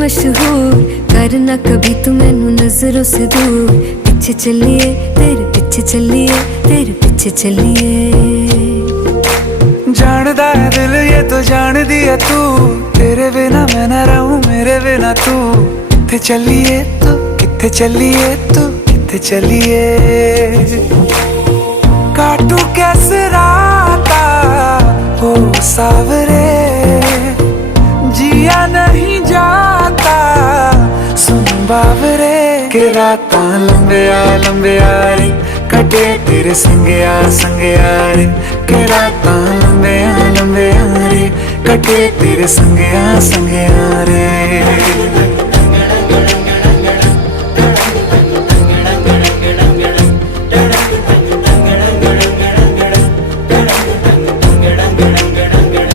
मशहूर, करना कभी तू मैनू नजरों से दूर। पीछे चलिए तेरे पीछे चलिए, तेरे पीछे चलिए। जानदा है दिल ये तो जान दिया तू, तेरे बिना मैं ना रहूं मेरे बिना तू। किथे चलिए तू, किथे चलिए तू, किथे चलिए। काटू कैसे राता हो सावरे, जिया नहीं जाता सुन बावरे। के रातां लंबिया लंबिया रे, कटे तेरे संगया संगया रे। के रातां लंबिया लंबिया रे, कटे तेरे संगया संगया रे।